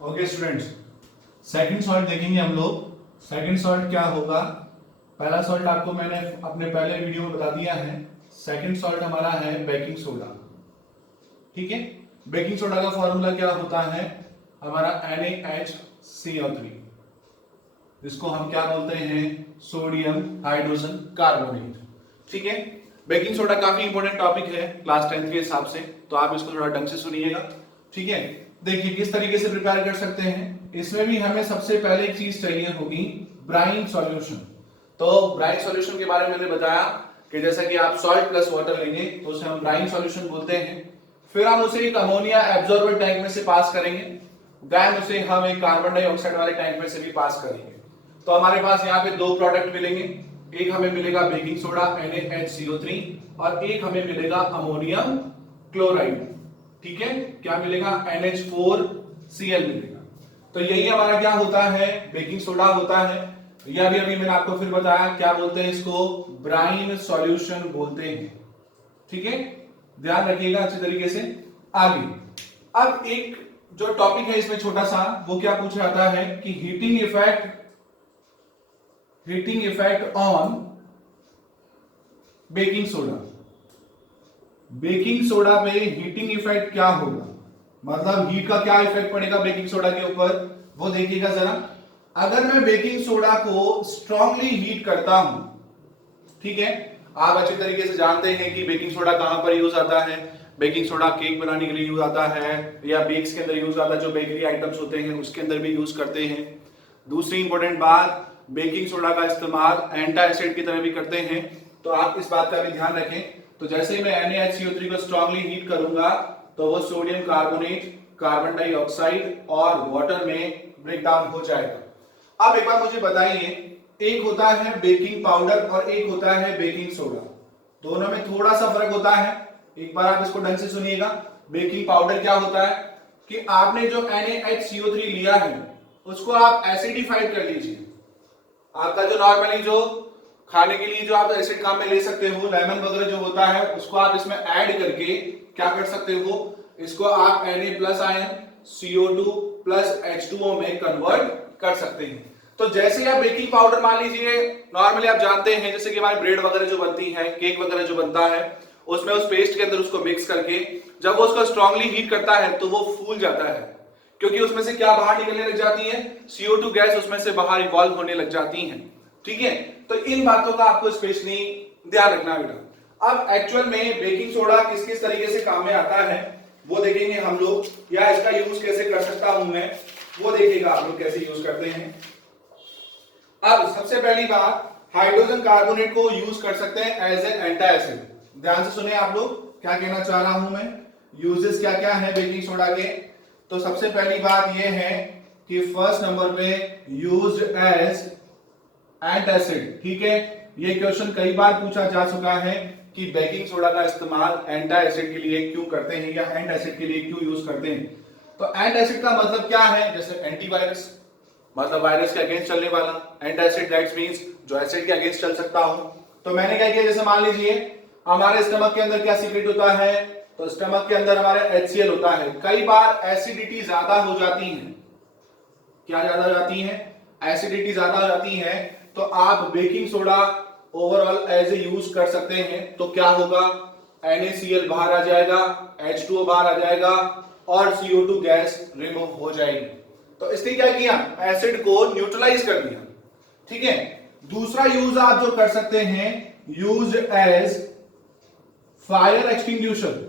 Okay students, second salt देखेंगे हम लोग। सेकंड सॉल्ट क्या होगा? पहला सॉल्ट आपको मैंने अपने पहले वीडियो में बता दिया है। सेकंड सॉल्ट हमारा है बेकिंग सोडा। ठीक है, बेकिंग सोडा का फॉर्मूला क्या होता है? हमारा NaHCO3, जिसको हम क्या बोलते हैं? Sodium hydrogen carbonate. ठीक है, बेकिंग सोडा काफी इंपॉर्टेंट टॉपिक है क्लास 10 के हिसाब से, तो आप इसको थोड़ा ढंग से सुनिएगा। ठीक है, देखिए किस तरीके से प्रिपेयर कर सकते हैं। इसमें भी हमें सबसे पहले एक चीज चाहिए होगी, ब्राइन सॉल्यूशन। तो ब्राइन सॉल्यूशन के बारे में मैंने बताया कि जैसा कि आप सॉल्ट प्लस वाटर लेंगे तो उसे हम ब्राइन सॉल्यूशन बोलते हैं। फिर हम उसे एक अमोनिया एब्जॉर्बर टैंक में से पास करेंगे, देन उसे हम एक कार्बन डाइऑक्साइड वाले टैंक में से भी पास करेंगे। तो हमारे पास यहाँ पे दो प्रोडक्ट मिलेंगे, एक हमें मिलेगा बेकिंग सोडा NaHCO3 और एक हमें मिलेगा अमोनियम क्लोराइड। ठीक है, क्या मिलेगा? NH4Cl मिलेगा। तो यही हमारा क्या होता है? बेकिंग सोडा होता है। यह भी अभी मैंने आपको फिर बताया, क्या बोलते हैं इसको? ब्राइन सॉल्यूशन बोलते हैं। ठीक है, ध्यान रखिएगा अच्छे तरीके से। आगे अब एक जो टॉपिक है इसमें छोटा सा, वो क्या पूछ रहा है कि heating effect on baking soda. Baking soda पे हीटिंग इफेक्ट क्या होगा, मतलब हीट का क्या इफेक्ट पड़ेगा बेकिंग सोडा के ऊपर, वो देखिएगा जरा। अगर मैं बेकिंग सोडा को स्ट्रांगली हीट करता हूं, ठीक है, आप अच्छे तरीके से जानते हैं कि बेकिंग सोडा कहां पर यूज आता है। बेकिंग सोडा केक बनाने के लिए यूज आता है, या बेक्स के अंदर यूज आता है, जो बेकरी आइटम्स होते हैं उसके अंदर भी यूज करते हैं। दूसरी इंपॉर्टेंट बात, बेकिंग सोडा का इस्तेमाल एंटी एसिड की तरह भी करते हैं, तो आप इस बात का भी ध्यान रखें। तो जैसे ही मैं NaHCO3 को स्ट्रांगली हीट करूंगा तो वो सोडियम कार्बोनेट, कार्बन डाइऑक्साइड और वाटर में ब्रेक डाउन हो जाएगा। अब एक बार मुझे बताइए, एक होता है बेकिंग पाउडर और एक होता है बेकिंग सोडा, दोनों में थोड़ा सा फर्क होता है। एक बार आप इसको ढंग से सुनिएगा। बेकिंग पाउडर क्या होता है कि आपने जो NaHCO3 लिया है उसको आप एसिडिफाइड कर लीजिए। आपका जो नॉर्मली जो खाने के लिए जो आप एसिड काम में ले सकते हो, लेमन वगैरह जो होता है, उसको आप इसमें ऐड करके क्या कर सकते हो, इसको आप Na plus ion CO2 plus H2O में कन्वर्ट कर सकते हैं। तो जैसे आप बेकिंग पाउडर मान लीजिए, नॉर्मली आप जानते हैं जैसे कि हमारी ब्रेड वगैरह जो बनती है, केक वगैरह जो बनता है, उसमें उस पेस्ट के अंदर उसको मिक्स करके जब वो उसको स्ट्रांगली हीट करता है तो वो फूल जाता है, क्योंकि उसमें से क्या बाहर निकलने लग जाती है? CO2 गैस उसमें से बाहर इवॉल्व होने लग जाती है। ठीक है, तो इन बातों का आपको स्पेशली ध्यान रखना बेटा। अब एक्चुअल में बेकिंग सोडा किस किस तरीके से काम में आता है वो देखेंगे हम लोग, या इसका यूज कैसे कर सकता हूं मैं वो देखिएगा आप लोग कैसे यूज करते हैं। अब सबसे पहली बात, हाइड्रोजन कार्बोनेट को यूज कर सकते हैं एज ए एंटी एसिड। ध्यान से सुने आप लोग, क्या कहना चाह रहा हूं मैं, यूजेस क्या क्या है बेकिंग सोडा के। तो सबसे पहली बात यह है कि फर्स्ट नंबर पे यूज्ड एज एंटासिड। ठीक है, ये क्वेश्चन कई बार पूछा जा चुका है कि बेकिंग सोडा का इस्तेमाल एंटी एसिड के लिए क्यों करते हैं, या एंटी एसिड के लिए क्यों यूज करते हैं। तो एंटी एसिड का मतलब क्या है? जैसे एंटीवायरस, मतलब वायरस के अगेंस्ट चलने वाला। एंटी एसिड दैट्स मींस जो एसिड के अगेंस्ट चल सकता हूं। तो मैंने क्या किया, जैसे मान लीजिए हमारे स्टमक के अंदर क्या सीक्रेट होता है, तो स्टमक के अंदर हमारे HCl होता है। कई बार एसिडिटी ज्यादा हो जाती है, क्या ज्यादा हो जाती है? एसिडिटी ज्यादा हो जाती है, तो आप baking soda overall as a use कर सकते हैं। तो क्या होगा, NaCl बाहर आ जाएगा, H2O बाहर आ जाएगा और CO2 गैस रिमूव हो जाएगी। तो इसने क्या किया, एसिड को न्यूट्रलाइज कर दिया। ठीक है, दूसरा यूज आप जो कर सकते हैं, use as fire extinguisher.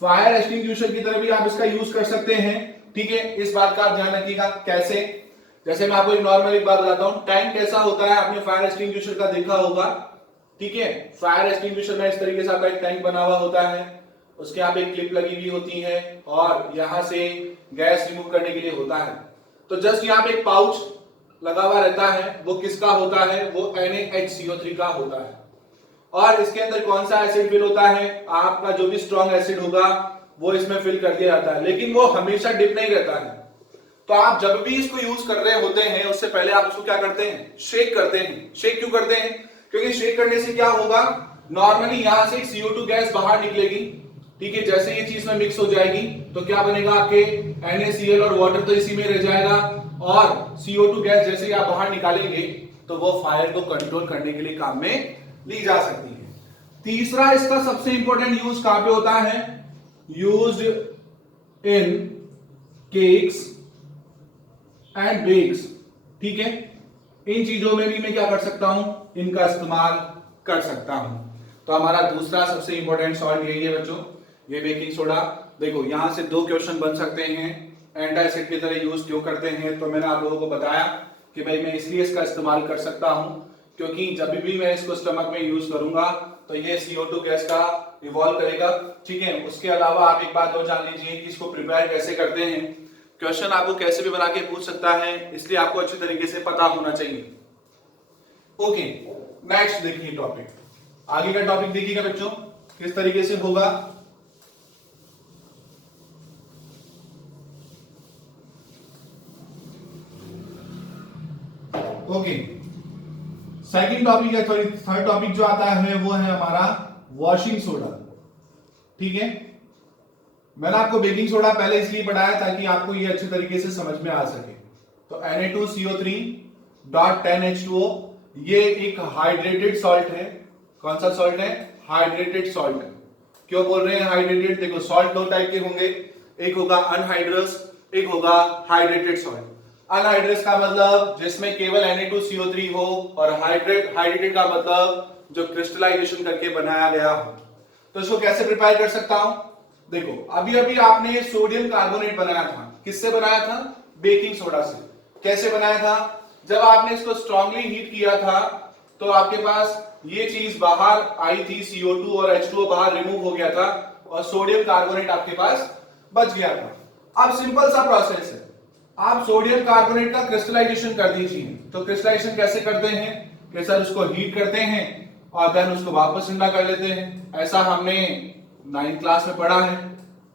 Fire extinguisher की तरह भी आप इसका यूज कर सकते हैं। ठीक है, इस बात का आप ध्यान रखिएगा। कैसे? जैसे मैं आपको एक नॉर्मल एक बात बताता हूं, टैंक कैसा होता है, आपने फायर एक्सटिंग्विशर का देखा होगा। ठीक है, फायर एक्सटिंग्विशर में इस तरीके से आपका एक टैंक बना हुआ होता है, उसके यहाँ पे एक क्लिप लगी हुई होती है और यहां से गैस रिमूव करने के लिए होता है। तो जस्ट यहाँ पे एक पाउच लगा हुआ रहता है, वो किसका होता है? वो NaHCO3 का होता है। और इसके अंदर कौन सा एसिड फिल होता है? आपका जो भी स्ट्रॉन्ग एसिड होगा वो इसमें फिल कर दिया जाता है, लेकिन वो हमेशा डिप नहीं रहता है। तो आप जब भी इसको यूज कर रहे होते हैं उससे पहले आप उसको क्या करते हैं? शेक करते हैं। शेक क्यों करते हैं? क्योंकि शेक करने से क्या होगा, नॉर्मली यहां से CO2 गैस बाहर निकलेगी ठीक है, जैसे ये चीज में मिक्स हो जाएगी तो क्या बनेगा आपके NaCl और वाटर तो इसी में रह जाएगा, और CO2 गैस जैसे ही आप बाहर निकालेंगे तो वो फायर को कंट्रोल करने के लिए काम में ली जा सकती है। तीसरा इसका सबसे इंपॉर्टेंट यूज कहां पे होता है, used in cakes and bakes. ठीक है, इन चीजों में भी मैं क्या कर सकता हूं, इनका इस्तेमाल कर सकता हूं। तो हमारा दूसरा सबसे इंपॉर्टेंट सॉल्ट यही है बच्चों, ये बेकिंग सोडा। देखो यहां से 2 क्वेश्चन बन सकते हैं, एंटासिड की तरह यूज क्यों करते हैं, तो मैंने आप लोगों को बताया कि भाई मैं इसलिए इसका इस्तेमाल कर सकता हूं क्योंकि जब भी मैं इसको स्टमक में यूज करूंगा तो ये CO2 गैस का इवॉल्व करेगा। ठीक है, उसके अलावा आप एक बात और जान लीजिए कि इसको प्रिपेयर कैसे करते हैं। क्वेश्चन आपको कैसे भी बना के पूछ सकता है, इसलिए आपको अच्छी तरीके से पता होना चाहिए। ओके, नेक्स्ट देखिए टॉपिक, आगे का टॉपिक देखिएगा बच्चों किस तरीके से होगा। ओके, सेकंड टॉपिक है, सॉरी थर्ड टॉपिक जो आता है वो है हमारा वॉशिंग सोडा। ठीक है, मैंने आपको बेकिंग सोडा पहले इसलिए पढ़ाया ताकि आपको ये अच्छे तरीके से समझ में आ सके। तो Na2CO3.10H2O ये एक हाइड्रेटेड सॉल्ट है। कौन सा सॉल्ट है, हाइड्रेटेड सॉल्ट। क्यों बोल रहे हैं हाइड्रेटेड, देखो सॉल्ट 2 टाइप के होंगे, एक होगा अनहाइड्रस, एक होगा हाइड्रेटेड सॉल्ट। अनहाइड्रस का मतलब जिसमें केवल Na2CO3 हो, और हाइड्रेटेड का मतलब जो क्रिस्टलाइजेशन करके बनाया गया हो। तो इसको कैसे प्रिपेयर कर सकता हूं, देखो अभी अभी आपने सोडियम कार्बोनेट बनाया था, किससे बनाया था, बेकिंग सोडा से। कैसे बनाया था, जब आपने इसको स्ट्रांगली हीट किया था तो आपके पास ये चीज बाहर आई थी, CO2 और H2O बाहर रिमूव हो गया था और सोडियम कार्बोनेट आपके पास बच गया था। अब सिंपल सा प्रोसेस है, आप सोडियम कार्बोनेट का क्रिस्टलाइजेशन कर दीजिए। तो क्रिस्टलाइजेशन कैसे करते हैं कि सर उसको हीट करते हैं और देन उसको वापस ठंडा कर लेते हैं, ऐसा हमने 9th क्लास में पढ़ा है।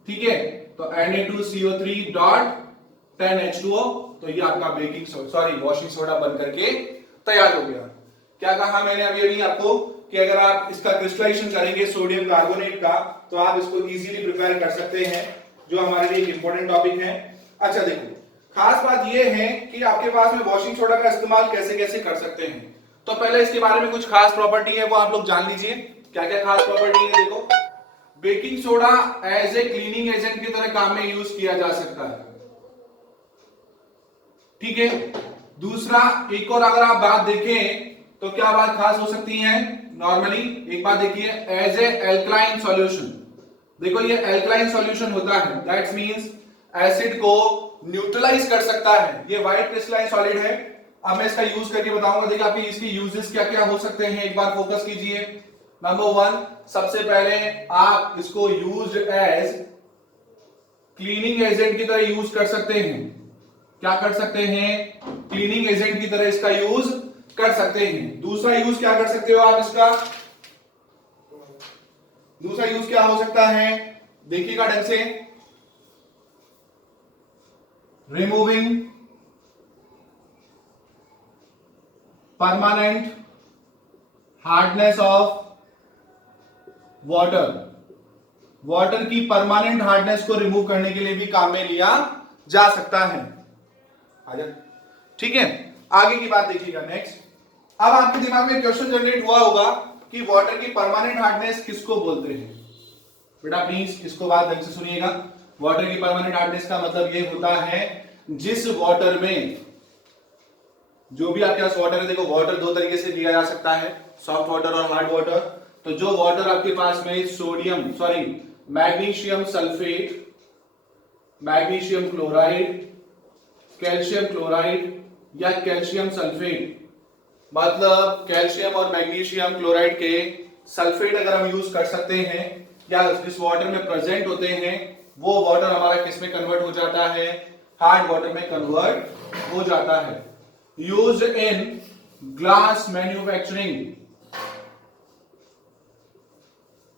ठीक है, तो Na2CO3.10H2O, तो ये आपका बेकिंग सॉरी वॉशिंग सोडा बन करके तैयार हो गया। क्या कहा मैंने अभी अभी आपको कि अगर आप इसका क्रिस्टलाइजेशन करेंगे सोडियम कार्बोनेट का तो आप इसको इजीली प्रिपेयर कर सकते हैं, जो हमारे लिए एक इंपॉर्टेंट टॉपिक है। अच्छा देखो, खास बात यह है कि आपके पास में वॉशिंग सोडा का इस्तेमाल कैसे कैसे कर सकते हैं। तो पहले इसके बारे में कुछ खास प्रॉपर्टी है वो आप लोग जान लीजिए। क्या क्या खास प्रॉपर्टी है, देखो baking soda as a cleaning agent की तरह काम में यूज किया जा सकता है। ठीक है, दूसरा एक और अगर आप बात देखें तो क्या बात खास हो सकती है, नॉर्मली एक बात देखिए, एज ए एल्कलाइन सॉल्यूशन। देखो ये एल्कलाइन सॉल्यूशन होता है, दैट मींस एसिड को न्यूट्रलाइज कर सकता है। ये व्हाइट क्रिस्टलाइन सॉलिड है। अब मैं इसका यूज करके बताऊंगा, देखिए आपके इसके यूजेस क्या क्या हो सकते हैं, एक बार फोकस कीजिए। नंबर 1, सबसे पहले आप इसको यूज्ड एज क्लीनिंग एजेंट की तरह यूज कर सकते हैं। क्या कर सकते हैं, क्लीनिंग एजेंट की तरह इसका यूज कर सकते हैं। दूसरा यूज क्या कर सकते हो आप इसका, दूसरा यूज क्या हो सकता है, देखिएगा ढंग से, removing permanent hardness of water. Water की परमानेंट हार्डनेस को रिमूव करने के लिए भी काम में लिया जा सकता है। ठीक है, आगे की बात देखिएगा नेक्स्ट। अब आपके दिमाग में क्वेश्चन जनरेट हुआ होगा कि वाटर की परमानेंट हार्डनेस किसको बोलते हैं। बेटा प्लीज इसको बात ढंग से सुनिएगा। वाटर की परमानेंट हार्डनेस का मतलब ये होता है जिस वाटर में, जो भी आपके पास वाटर है, देखो वाटर 2 तरीके से लिया जा सकता है, सॉफ्ट वाटर और हार्ड वाटर। तो जो वाटर आपके पास में magnesium sulphate, magnesium chloride, calcium chloride या कैल्शियम सल्फेट, मतलब कैल्शियम और मैग्नीशियम क्लोराइड के सल्फेट अगर हम यूज कर सकते हैं या जिस वाटर में प्रेजेंट होते हैं, वो वाटर हमारा किस में कन्वर्ट हो जाता है, हार्ड वाटर में कन्वर्ट हो जाता है। Used in glass manufacturing,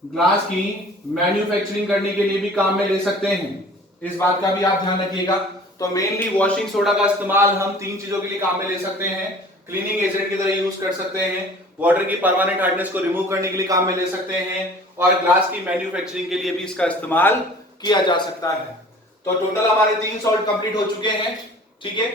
glass की मैन्युफैक्चरिंग करने के लिए भी काम में ले सकते हैं, इस बात का भी आप ध्यान रखिएगा। तो मेनली वॉशिंग सोडा का इस्तेमाल हम 3 चीजों के लिए काम में ले सकते हैं। क्लीनिंग एजेंट की तरह यूज कर सकते हैं, वाटर की परमानेंट हार्डनेस को रिमूव करने के लिए काम में ले सकते हैं, और ग्लास की मैन्युफैक्चरिंग के लिए भी इसका इस्तेमाल किया जा सकता है। तो टोटल हमारे 3 सॉल्ट कंप्लीट हो चुके हैं, ठीक है।